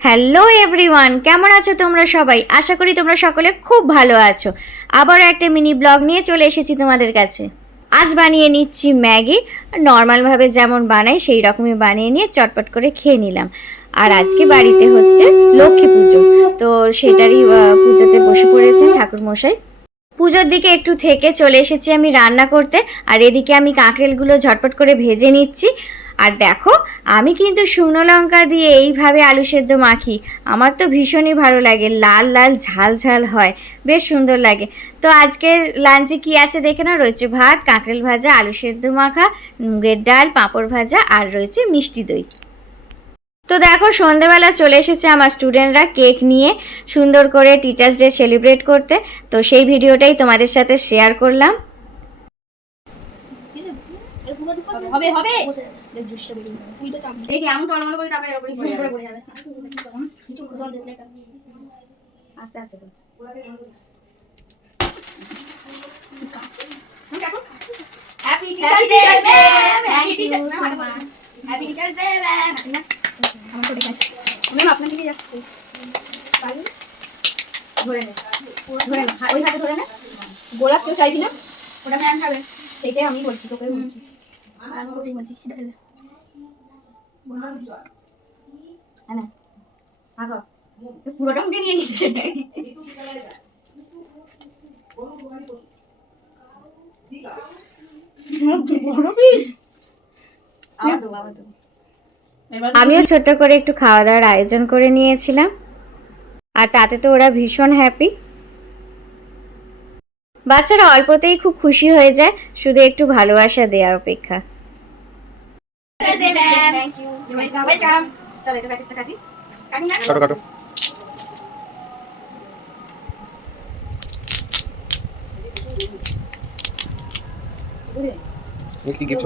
Hello everyone কেমন আছো তোমরা সবাই? আশা করি তোমরা সকলে খুব ভালো আছো। আবারও একটা মিনি ব্লগ নিয়ে চলে এসেছি তোমাদের কাছে। আজ বানিয়ে নিচ্ছি ম্যাগি। নর্মালভাবে যেমন বানাই, সেই রকমই বানিয়ে নিয়ে চটপট করে খেয়ে নিলাম। আর আজকে বাড়িতে হচ্ছে লক্ষ্মী পুজো। তো সেটারই পুজোতে বসে পড়েছেন ঠাকুরমশাই। পুজোর দিকে একটু থেকে চলে এসেছি আমি রান্না করতে। আর এদিকে আমি কাঁকরেলগুলো ঝটপট করে ভেজে নিচ্ছি। আর দেখো, আমি কিন্তু শুকনো লঙ্কা দিয়ে এইভাবে আলু সেদ্ধ মাখি। আমার তো ভীষণই ভালো লাগে, লাল লাল ঝাল ঝাল হয়, বেশ সুন্দর লাগে। তো আজকের লাঞ্চে কি আছে দেখে না রয়েছে ভাত কাঁকরেল ভাজা, আলু সেদ্ধ মাখা মুগের ডাল, পাঁপড় ভাজা, আর রয়েছে মিষ্টি দই। তো দেখো, সন্ধেবেলা চলে এসেছে আমার স্টুডেন্টরা কেক নিয়ে সুন্দর করে টিচার্স ডে সেলিব্রেট করতে। তো সেই ভিডিওটাই তোমাদের সাথে শেয়ার করলাম। হবে হবে। দেখি। আস্তে আস্তে করো। Happy teachers day ma'am happy teacher happy teachers day ma'am আমার তো দেখাচ্ছি ম্যাম আপনার দিকে যাচ্ছে। ধরে নে। ধরে নে। হা- ওই হাতে ধরে নে। গোলাপ কেউ চাইবি না? ওটা ম্যাম খাবে। সেটাই আমি বলছি তোকে বলছি। পুরোটা নিয়ে নিচ্ছে। দেবো। আমিও ছোট্ট করে একটু খাওয়া দাওয়ার আয়োজন করে নিয়েছিলাম। আর তাতে তো ওরা ভীষণ হ্যাপি বাচ্চারা অল্পতেই খুব খুশি হয়ে যায় শুধু একটু ভালোবাসা দেওয়ার অপেক্ষা। চলো এটা প্যাকেটটা কাটি কাটি না? কাটো কাটো কি গিফট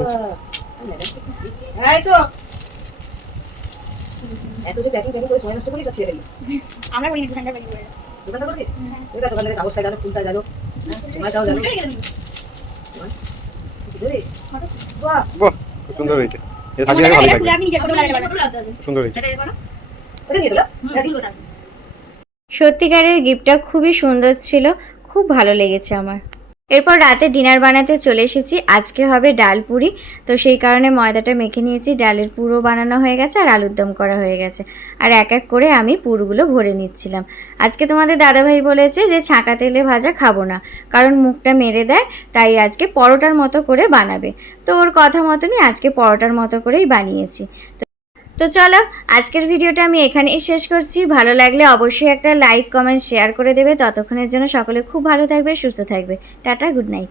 এই শো। এত যে প্যাকিং প্যাকিং করে সময় নষ্ট করিস আর ছেড়ে দিলি আমরা করি না, দোকানদার করে। দোকানটা করিস ওই দোকান থেকে কাগজটা ফুলটা জানো? সময়টাও জানো? রেখে দেন। কিছু দেবে? বাহ সুন্দর হয়েছে। থাকলে ভালো। সুন্দর। সত্যিকারের গিফটটা খুবই সুন্দর ছিল। খুব ভালো লেগেছে আমার। এরপর রাতে ডিনার বানাতে চলে এসেছি। আজকে হবে ডাল পুরি। তো সেই কারণে ময়দাটা মেখে নিয়েছি। ডালের পুরো বানানো হয়ে গেছে আর আলুর দম করা হয়ে গেছে। আর এক এক করে আমি পুরগুলো ভরে নিচ্ছিলাম। আজকে তোমাদের দাদাভাই বলেছে যে ছাঁকা তেলে ভাজা খাব না, কারণ মুখটা মেরে দেয়, তাই আজকে পরোটার মতো করে বানাবে। তো ওর কথা মতনই আজকে পরোটার মতো করেই বানিয়েছি। তো চলো, আজকের ভিডিওটা আমি এখানেই শেষ করছি। ভালো লাগলে অবশ্যই একটা লাইক, কমেন্ট, শেয়ার করে দেবে। ততক্ষণের জন্য সকলে খুব ভালো থাকবে, সুস্থ থাকবে। Tata, good night.